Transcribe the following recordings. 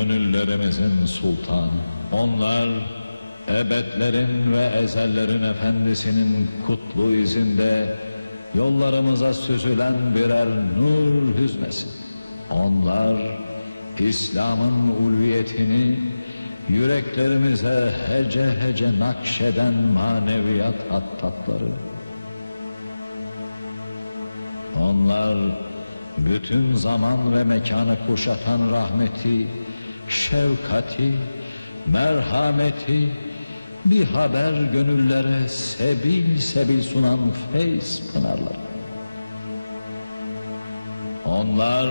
gönüllerimizin sultanı. Onlar ebedlerin ve ezellerin efendisinin kutlu izinde yollarımıza süzülen birer nur hüznesi. Onlar İslam'ın ulviyetini yüreklerimize hece hece nakşeden maneviyat hattatları. Onlar bütün zaman ve mekanı kuşatan rahmeti, şefkati, merhameti, bir haber gönüllere sebil sebil sunan feyz pınarlar. Onlar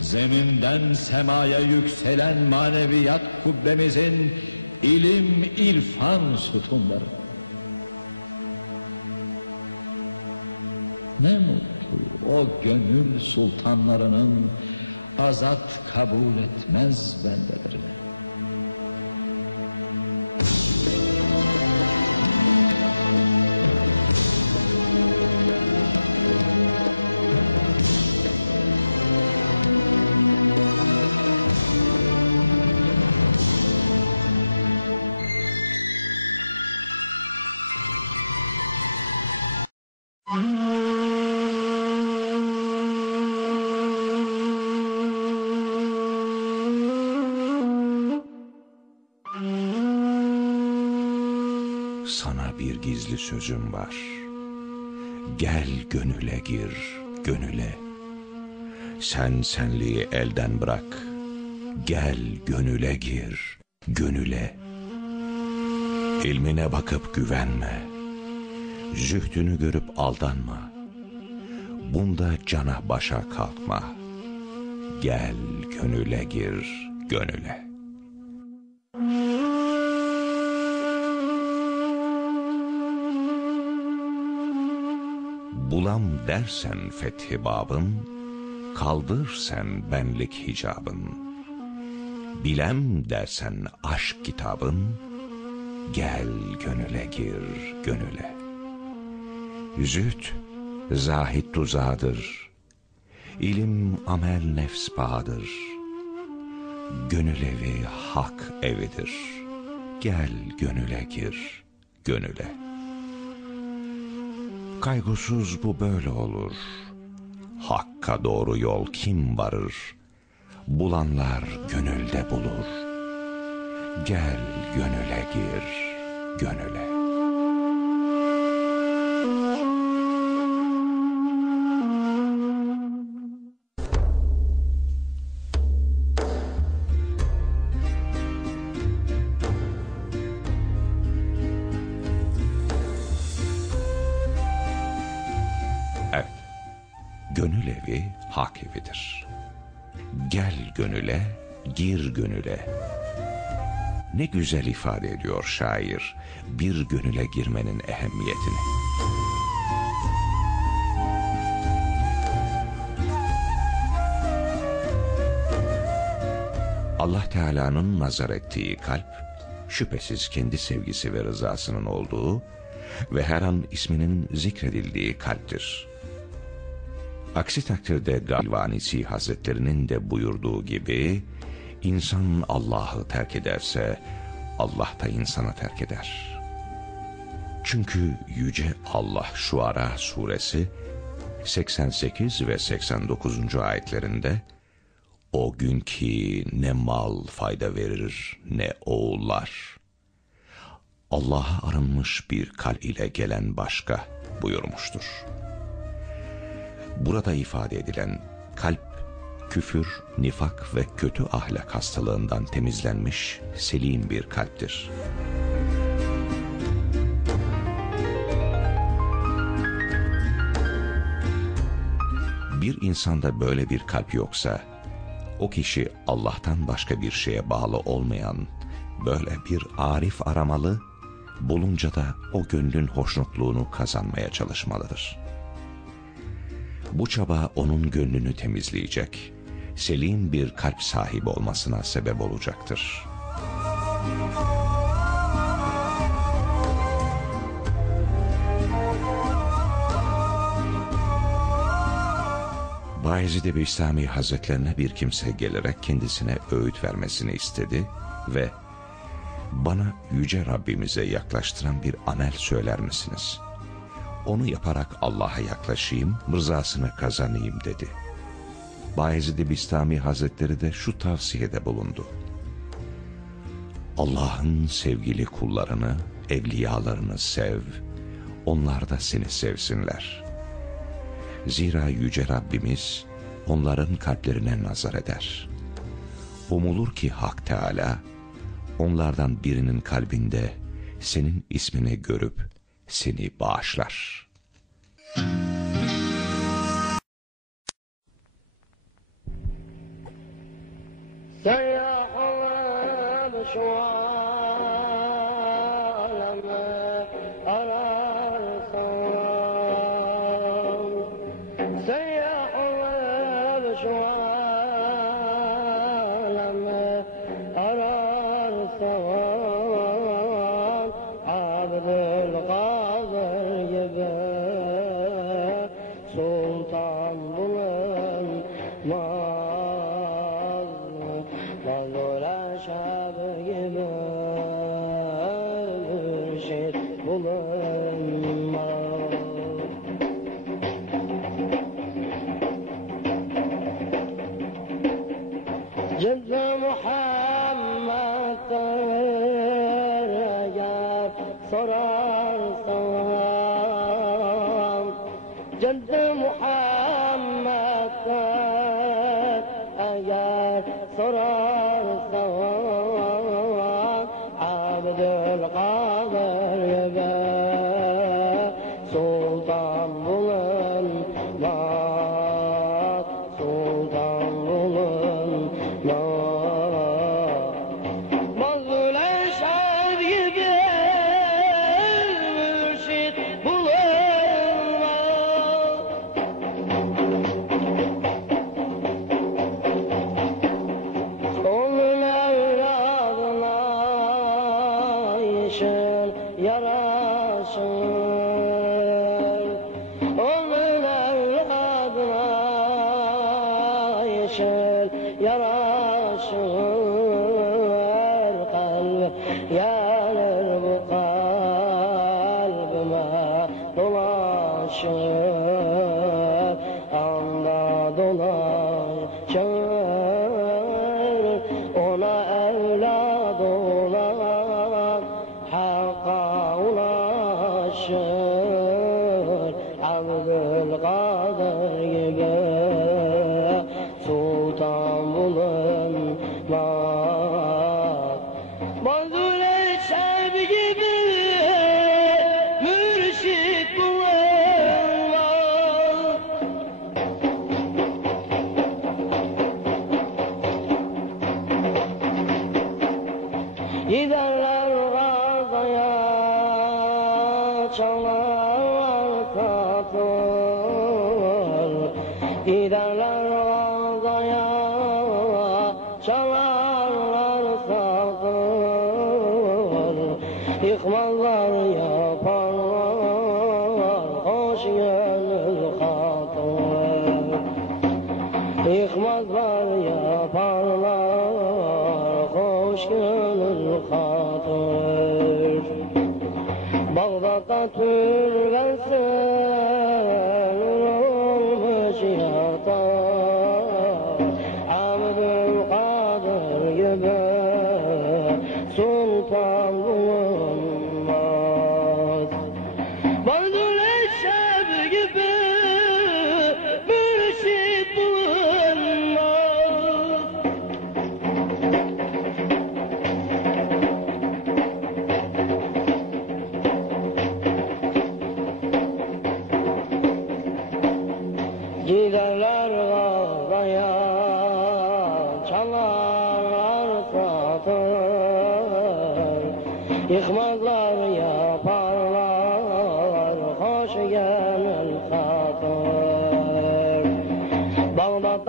zeminden semaya yükselen maneviyat kubbemizin ilim irfan sütunları. Ne mutlu o gönül sultanlarının azat kabul etmez bendeleri. Sana bir gizli sözüm var. Gel gönüle gir, gönüle. Sen senliği elden bırak. Gel gönüle gir, gönüle. İlmine bakıp güvenme. Zühdünü görüp aldanma. Bunda cana başa kalkma. Gel gönüle gir, gönüle. Bulam dersen fethi babın, kaldır sen benlik hicabın. Bilem dersen aşk kitabın, gel gönüle gir gönüle. Züht, zahid tuzağıdır. İlim amel nefs bağıdır. Gönül evi hak evidir. Gel gönüle gir gönüle. Kaygısız bu böyle olur. Hakka doğru yol kim varır? Bulanlar gönülde bulur. Gel gönüle gir, gönüle. Gönül evi hak evidir. Gel gönüle, gir gönüle. Ne güzel ifade ediyor şair bir gönüle girmenin ehemmiyetini. Allah Teala'nın nazar ettiği kalp, şüphesiz kendi sevgisi ve rızasının olduğu ve her an isminin zikredildiği kalptir. Aksi takdirde Galvanisi Hazretlerinin de buyurduğu gibi, insan Allah'ı terk ederse, Allah da insana terk eder. Çünkü Yüce Allah Şuara suresi 88 ve 89. ayetlerinde, o gün ki ne mal fayda verir ne oğullar. Allah'a arınmış bir kalp ile gelen başka buyurmuştur. Burada ifade edilen kalp, küfür, nifak ve kötü ahlak hastalığından temizlenmiş, selim bir kalptir. Bir insanda böyle bir kalp yoksa, o kişi Allah'tan başka bir şeye bağlı olmayan, böyle bir arif aramalı, bulunca da o gönlün hoşnutluğunu kazanmaya çalışmalıdır. Bu çaba onun gönlünü temizleyecek, selim bir kalp sahibi olmasına sebep olacaktır. Bayezid-i Bistami Hazretlerine bir kimse gelerek kendisine öğüt vermesini istedi ve ''Bana Yüce Rabbimize yaklaştıran bir amel söyler misiniz?'' onu yaparak Allah'a yaklaşayım, rızasını kazanayım dedi. Bayezid-i Bistami Hazretleri de şu tavsiyede bulundu. Allah'ın sevgili kullarını, evliyalarını sev, onlar da seni sevsinler. Zira Yüce Rabbimiz onların kalplerine nazar eder. Umulur ki Hak Teala onlardan birinin kalbinde senin ismini görüp seni bağışlar. Sen ya Oh. Raw Daya Thor Sultan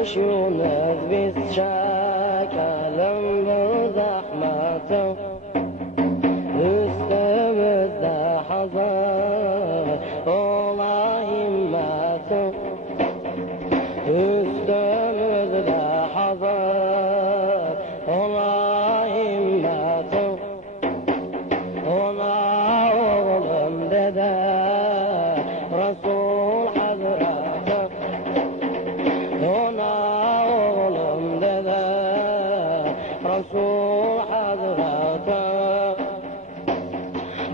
treasure in the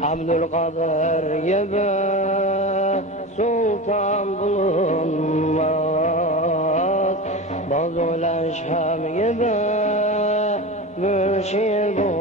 Abdülkadir gibi sultan bulunmaz. Bazul Eşhem gibi mürşid